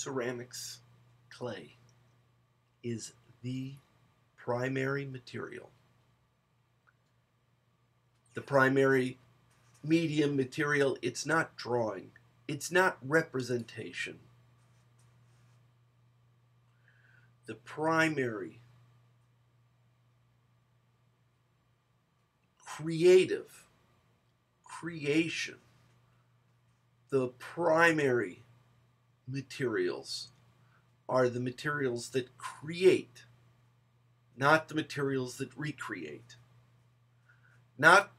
ceramics, clay, is the primary material. The primary medium material, it's not drawing. It's not representation. The primary creative creation, the primary materials are the materials that create, not the materials that recreate. Not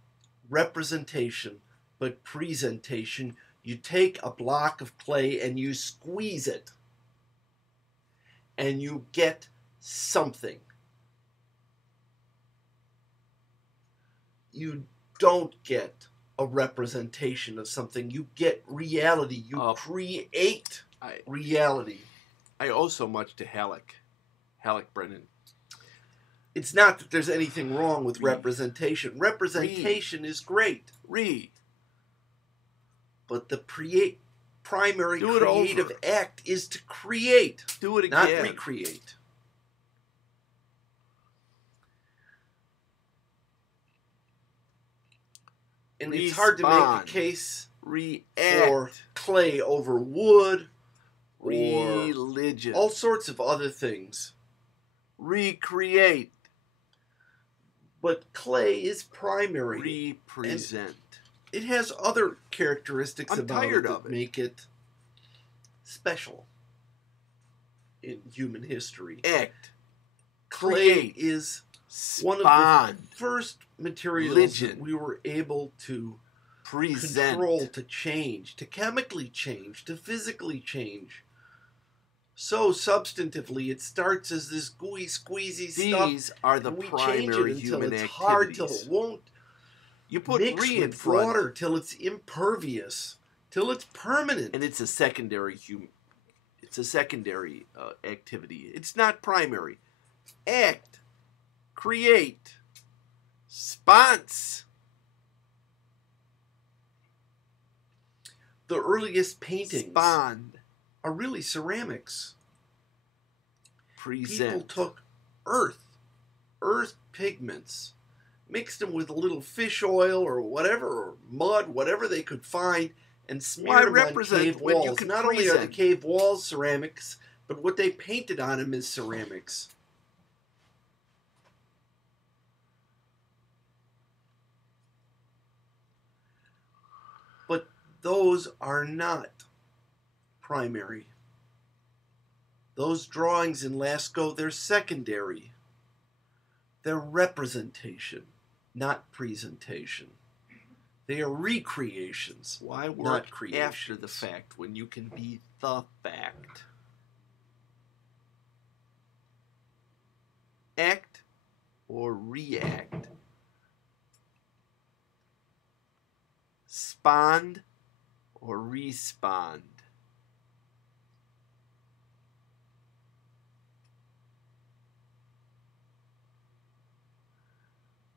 representation, but presentation. You take a block of clay and you squeeze it, and you get something. You don't get a representation of something. You get reality. You create reality. I owe so much to Halleck Brennan. It's not that there's anything wrong with representation. Representation is great. But the primary creative act is to create. Do it again. Not recreate. And it's hard to make a case for clay over wood, religion, all sorts of other things. Recreate. But clay is primary. Represent. It has other characteristics about it that make it special in human history. Act. Clay is one of the first materials that we were able to control, to change, to chemically change, to physically change. So substantively, it starts as this gooey, squeezy stuff. These are the primary human activities. Hard till it won't. You put mix in with front, water till it's impervious, till it's permanent, and it's a secondary activity. It's not primary. Act, create, spons. The earliest paintings are really ceramics. Present. People took earth pigments, mixed them with a little fish oil or whatever, or mud, whatever they could find, and smeared them on cave walls. Not only are the cave walls ceramics, but what they painted on them is ceramics. But those are not primary. Those drawings in Lascaux, they're secondary. They're representation, not presentation. They are recreations. Why work not creations. After the fact when you can be the fact? Act or react? Spond or respond?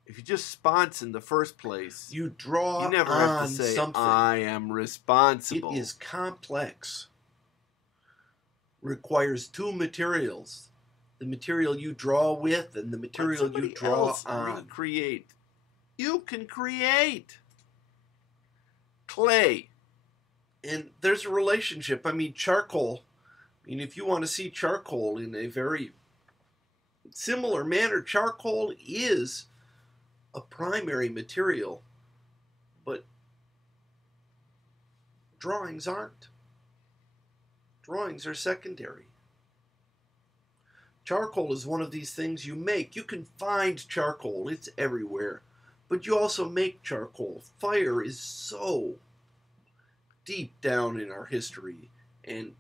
If you just spons in the first place, you draw. You never have to say, something. I am responsible. It is complex. Requires two materials. The material you draw with and the material you draw on. Recreate. You can create. Clay. And there's a relationship. I mean, charcoal. I mean, if you want to see charcoal in a very similar manner, charcoal is a primary material, but drawings aren't. Drawings are secondary. Charcoal is one of these things you make. You can find charcoal. It's everywhere. But you also make charcoal. Fire is so deep down in our history, and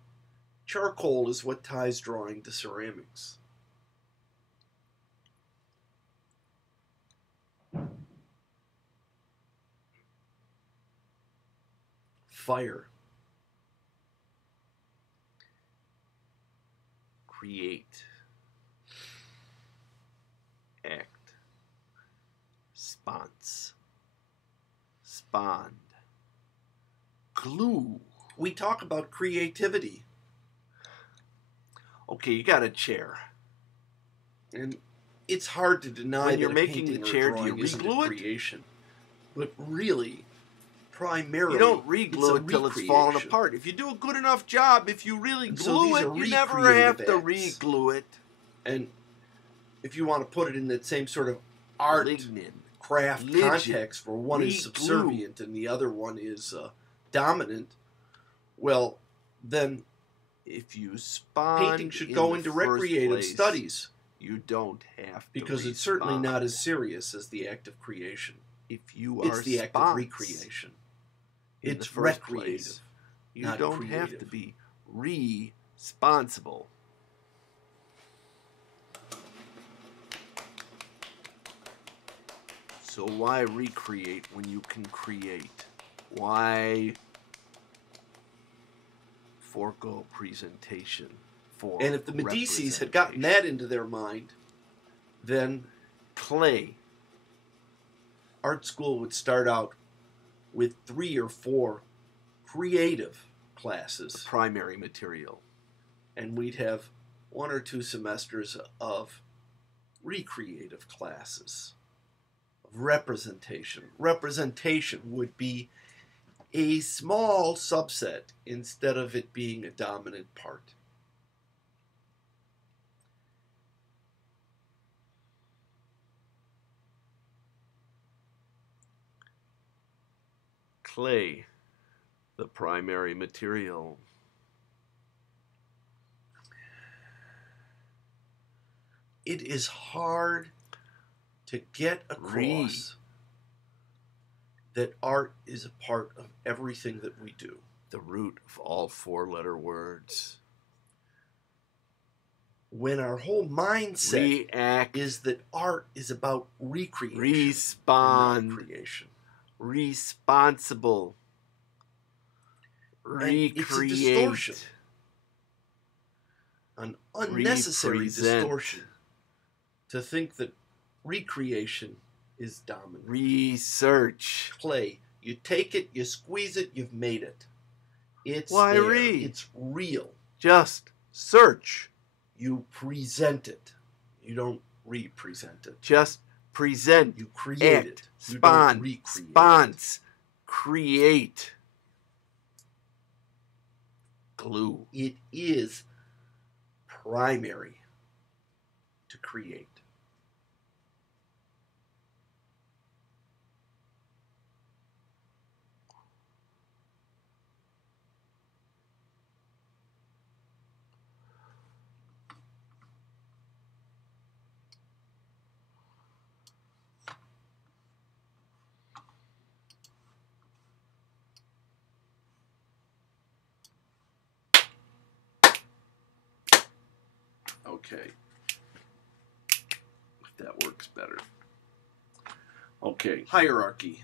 charcoal is what ties drawing to ceramics. Fire. Create. Act. Spons. Spond. Glue. We talk about creativity. Okay, you got a chair. And it's hard to deny when you're that making a the chair, do you isn't reglue a creation. But really, primarily, you don't reglue it till it's falling recreation. apart. If you do a good enough job, if you really glue so it, you never have to reglue it. And if you want to put it in that same sort of art, craft context, where one is subservient and the other one is dominant, well, then if you spawn, painting should go into recreative studies. You don't have to, because it's certainly not as serious as the act of creation. If you it's the act of recreation. It's recreative. You don't creative. have to be responsible. So why recreate when you can create? Why forego presentation for And if the Medicis had gotten that into their mind, then clay art school would start out with 3 or 4 creative classes. The primary material. And we'd have 1 or 2 semesters of recreative classes. Of representation. Representation would be a small subset instead of it being a dominant part. Clay, the primary material. It is hard to get across that art is a part of everything that we do. The root of all 4-letter words. When our whole mindset is that art is about recreation, not creation. Responsible. Recreate. It's a distortion. An unnecessary distortion to think that recreation is dominant. Research. Clay. You take it, you squeeze it, you've made it. It's Why there. read? It's real. Just search. You present it. You don't represent it. Just present. You create it. You Spawn. don't recreate Spons. Create. Glue. It is primary to create. Okay. If that works better. Okay. Hierarchy.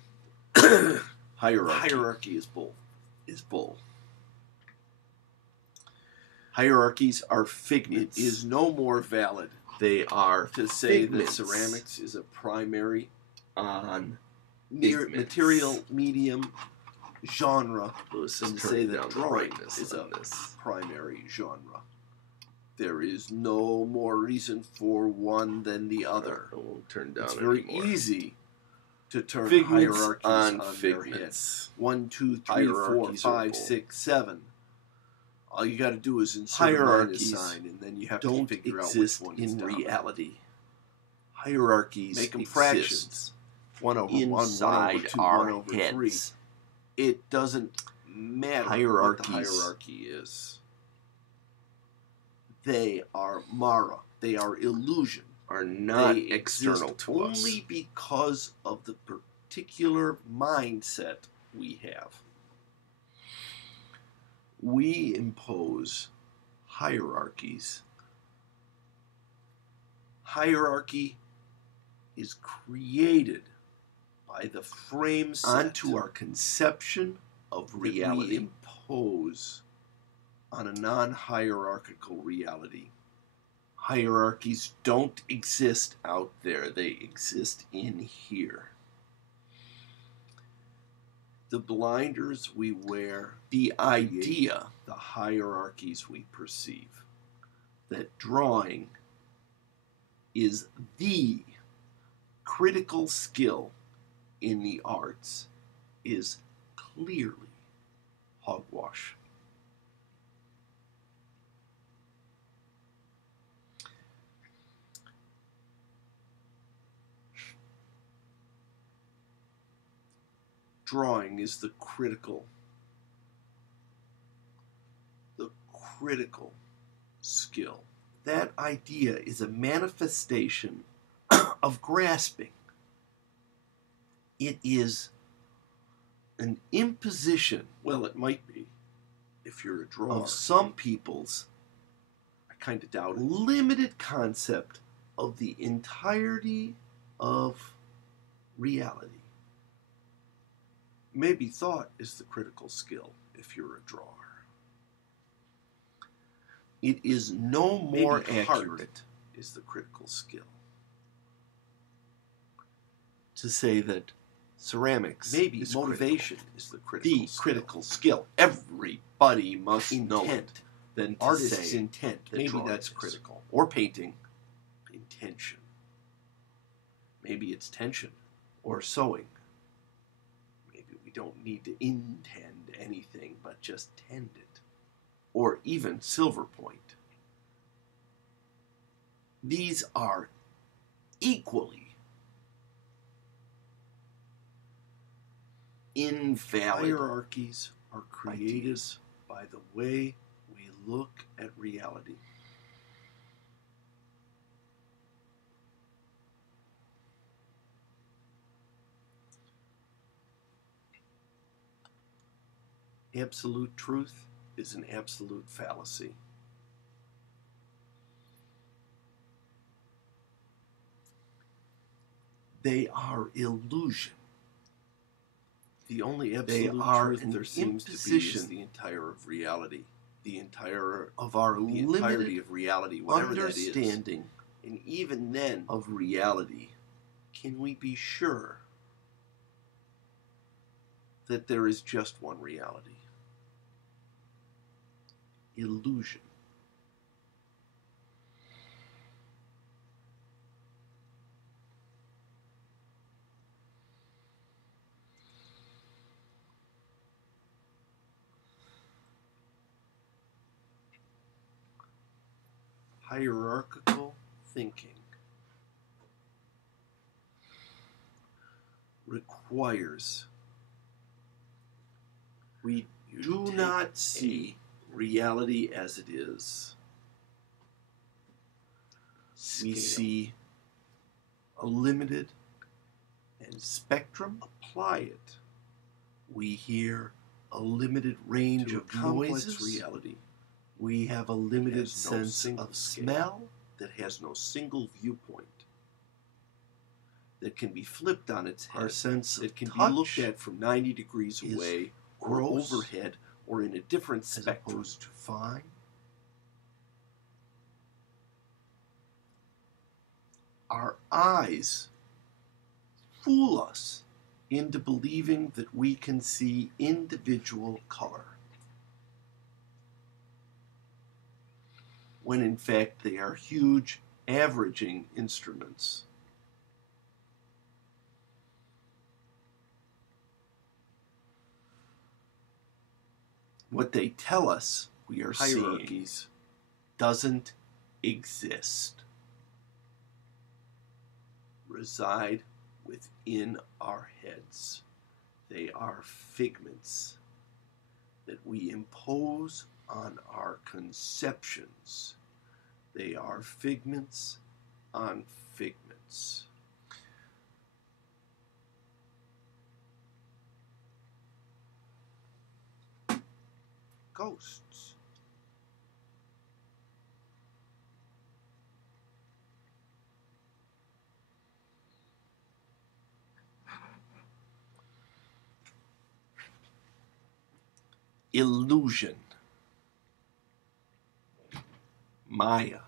Hierarchy is bull. Hierarchies are figments. It is no more valid. They are to say figments. that ceramics is a primary on material, medium, genre, and to say that drawing is a primary genre. There is no more reason for one than the other. I won't turn down it's very anymore. easy to turn Figments hierarchies on figments. 1, 2, 3, 4, 5, 6, 7. All you got to do is insert a minus sign, and then you have to figure out which one is dominant. reality. Hierarchies make them exist. Fractions. 1 over 1, 1 over 2, 1 over 3. It doesn't matter what the hierarchy is. They are Mara. They are illusion. Are not they external to us. Only because of the particular mindset we have. We impose hierarchies. Hierarchy is created by the frame set onto our conception of reality. We impose on a non-hierarchical reality. Hierarchies don't exist out there. They exist in here. The blinders we wear, the idea, the hierarchies we perceive. that drawing is the critical skill in the arts is clearly hogwash. Drawing is the critical skill. That idea is a manifestation of grasping. It is an imposition, well, it might be, if you're a drawer, of some people's, I kind of doubt it, limited concept of the entirety of reality. Maybe thought is the critical skill if you're a drawer. It is no more accurate is the critical skill. To say that ceramics maybe is motivation critical. Is the critical skill. Everybody must know it. Then artist's intent. Maybe that's critical. Or painting. Intention. Maybe it's tension. Or sewing. Maybe we don't need to intend anything, but just tend it. Or even silver point. These are equally invalid. Hierarchies are created by the way we look at reality. Absolute truth is an absolute fallacy. They are illusion. The only absolute truth there seems to be is the entire of reality. The entire of our entirety of reality, whatever that is. Understanding, and even then of reality, can we be sure that there is just one reality? Illusion. Hierarchical thinking requires we do not see reality as it is. We see a limited and spectrum. Apply it. We hear a limited range of noises. Reality. We have a limited sense of smell that has no single viewpoint. That can be flipped on its head. Our sense of touch can be looked at from 90 degrees away or overhead or in a different spectrum. As opposed to fine. Our eyes fool us into believing that we can see individual color, when in fact they are huge averaging instruments. What they tell us we are hierarchies doesn't exist. Reside within our heads. They are figments that we impose on our conceptions. They are figments on figments. Ghosts. Illusion. Maya.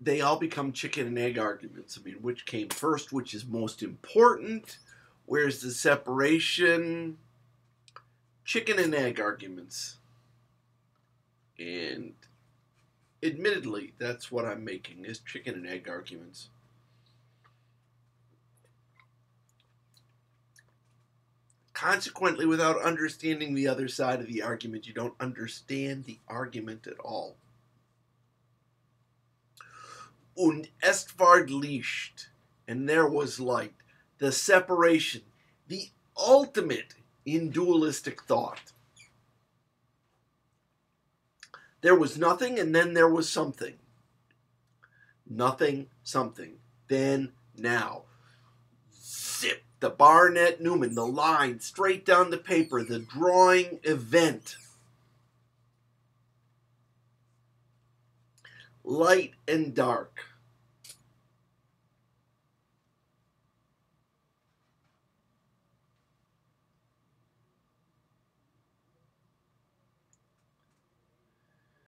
they all become chicken and egg arguments. I mean, which came first, which is most important, where's the separation? Chicken and egg arguments. And admittedly, that's what I'm making, is chicken and egg arguments. Consequently, without understanding the other side of the argument, you don't understand the argument at all. Und es ward Licht, and there was light. The separation, the ultimate in dualistic thought. There was nothing, and then there was something. Nothing, something. Then, now. Zip. The Barnett Newman, the line straight down the paper, the drawing event. Light and dark.